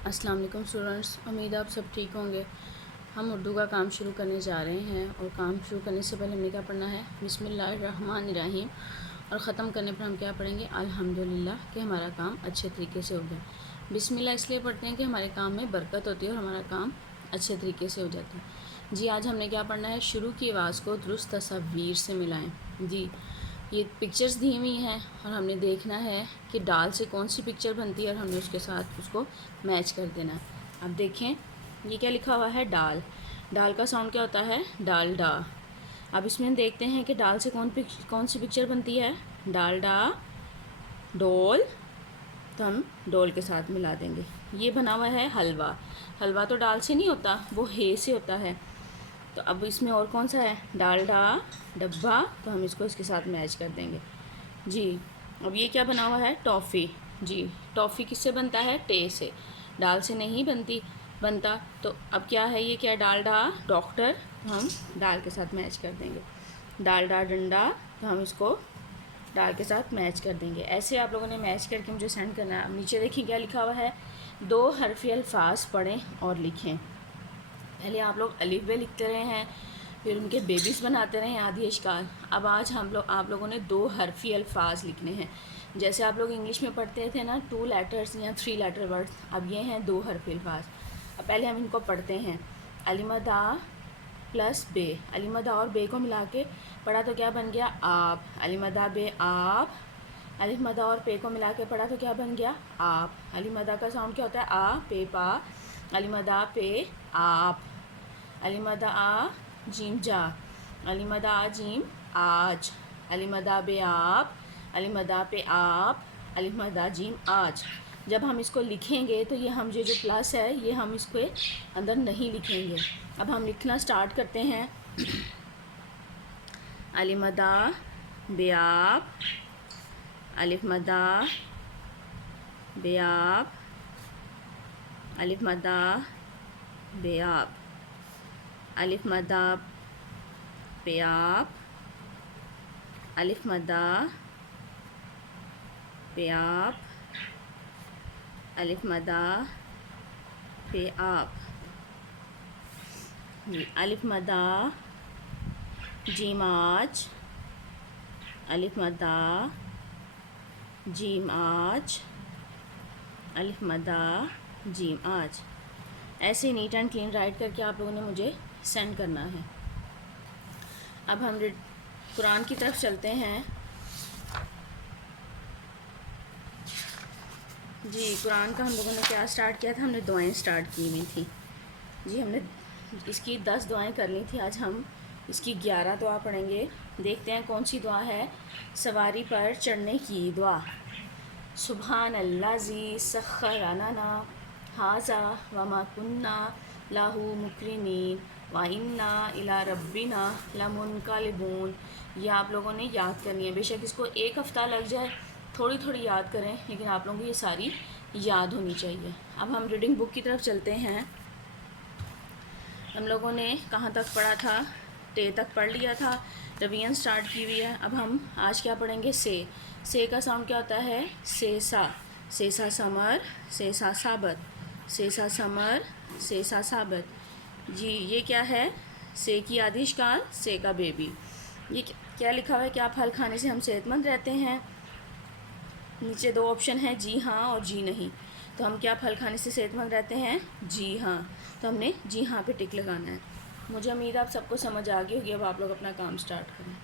السلام علیکم اسٹوڈنٹس، امید آپ سب ٹھیک ہوں گے۔ ہم اردو کا کام شروع کرنے جا رہے ہیں، اور کام شروع کرنے سے پہلے ہمیں کیا پڑھنا ہے؟ بسم اللہ الرحمن الرحیم، اور ختم کرنے پر ہم کیا پڑھیں گے؟ الحمدللہ، کہ ہمارا کام اچھے طریقے سے ہو گیا۔ بسم اللہ اس لیے پڑھتے ہیں کہ ہمارے کام میں برکت ہوتی ہے اور ہمارا کام اچھے طریقے سے ہو جاتا ہے۔ جی آج ہم نے کیا پڑھنا ہے؟ شروع کی آواز کو درست تصاویر سے ملائیں۔ جی یہ پکچرز دی ہوئی ہیں اور ہم نے دیکھنا ہے کہ ڈال سے کون سی پکچر بنتی ہے، اور ہم نے اس کے ساتھ اس کو میچ کر دینا ہے۔ اب دیکھیں یہ کیا لکھا ہوا ہے؟ ڈال۔ ڈال کا ساؤنڈ کیا ہوتا ہے؟ ڈال ڈا۔ اب اس میں ہم دیکھتے ہیں کہ ڈال سے کون سی پکچر بنتی ہے؟ ڈال ڈا ڈول، تو ہم ڈول کے ساتھ ملا دیں گے۔ یہ بنا ہوا ہے حلوہ۔ حلوہ تو ڈال سے نہیں ہوتا، وہ ہے سے ہوتا ہے۔ تو اب اس میں اور کون سا ہے؟ ڈال ڈا ڈبہ، تو ہم اس کو اس کے ساتھ میچ کر دیں گے۔ جی اب یہ کیا بنا ہوا ہے؟ ٹافی۔ جی ٹافی کس سے بنتا ہے؟ ٹے سے، ڈال سے نہیں بنتا۔ تو اب کیا ہے؟ یہ کیا؟ ڈال ڈا ڈاکٹر، تو ہم ڈال کے ساتھ میچ کر دیں گے۔ ڈال ڈا ڈنڈا، تو ہم اس کو ڈال کے ساتھ میچ کر دیں گے۔ ایسے آپ لوگوں نے میچ کر کے مجھے سینڈ کرنا ہے۔ اب نیچے دیکھیں کیا لکھا ہوا ہے؟ 2 حرفی الفاظ پڑھیں اور لکھیں۔ پہلے آپ لوگ الف بے لکھتے رہے ہیں، پھر ان کے بیبیز بناتے رہے ہیں آدھی اشکال۔ اب آج آپ لوگوں نے 2 حرفی الفاظ لکھنے ہیں۔ جیسے آپ لوگ انگلش میں پڑھتے تھے نا 2 لیٹرز یا 3 لیٹر ورڈ، اب یہ ہیں 2 حرفی الفاظ۔ اب پہلے ہم ان کو پڑھتے ہیں۔ الف دا پلس بے، الف دا اور بے کو ملا کے پڑھا تو کیا بن گیا؟ آپ۔ الف دا بے آپ۔ الف مدہ اور پے کو ملا کے پڑھا تو کیا بن گیا؟ آپ۔ الف مدہ کا ساؤنڈ کیا ہوتا ہے؟ آ پے پا۔ الف مدہ پے آپ۔ الف مدہ آ جیم جا۔ الف مدہ آ جیم آج۔ الف مدہ بے آپ۔ الف مدہ پہ آپ۔ الف مدہ جیم آج۔ جب ہم اس کو لکھیں گے تو یہ ہم جو پلس ہے یہ ہم اس کے اندر نہیں لکھیں گے۔ اب ہم لکھنا سٹارٹ کرتے ہیں۔ الف مدہ بے آپ۔ الف مدہ بے آپ۔ الف مدہ بے آپ۔ الف مدہ پہ آپ۔ الف مدہ پہ آپ۔ الف مدہ پہ آپ۔ الف مدہ جیم آج۔ الف مدہ جیم آج۔ الف مدہ جیم آج۔ ایسے نیٹ اینڈ کلین رائٹ کر کے آپ لوگوں نے مجھے سینڈ کرنا ہے۔ اب ہم قرآن کی طرف چلتے ہیں۔ جی قرآن کا ہم لوگوں نے کیا سٹارٹ کیا تھا؟ ہم نے دعائیں سٹارٹ کی ہوئی تھی۔ جی ہم نے اس کی 10 دعائیں کر لی تھی، آج ہم اس کی 11 دعا پڑھیں گے۔ دیکھتے ہیں کون سی دعا ہے۔ سواری پر چڑھنے کی دعا۔ سبحان اللہ ذی سخر لنا ھذا وما کنا لہ مقرنین وَإِنَّا إِلَىٰ رَبِّنَا لَمُنْقَلِبُونَ۔ یہ آپ لوگوں نے یاد کرنی ہے۔ بے شک اس کو 1 ہفتہ لگ جائے، تھوڑی تھوڑی یاد کریں، لیکن آپ لوگوں کو یہ ساری یاد ہونی چاہیے۔ اب ہم ریڈنگ بک کی طرف چلتے ہیں۔ ہم لوگوں نے کہاں تک پڑھا تھا؟ ٹے تک پڑھ لیا تھا، ریویژن سٹارٹ کی ہوئی ہے۔ اب ہم آج کیا پڑھیں گے؟ سے۔ سے کا ساؤنڈ کیا ہوتا ہے؟ سے سا۔ سے سا سمر، سے سا ثابت۔ سے سا سمر، سے سا ثابت۔ جی یہ کیا ہے؟ سے کی آدھی اشکال، سے کا بیبی۔ یہ کیا لکھا ہوا ہے کہ آپ پھل کھانے سے ہم صحت مند رہتے ہیں؟ نیچے 2 آپشن ہیں، جی ہاں اور جی نہیں۔ تو ہم کیا پھل کھانے سے صحت مند رہتے ہیں؟ جی ہاں۔ تو ہم نے جی ہاں پہ ٹک لگانا ہے۔ مجھے امید آپ سب کو سمجھ آ گئی ہوگی۔ اب آپ لوگ اپنا کام سٹارٹ کریں۔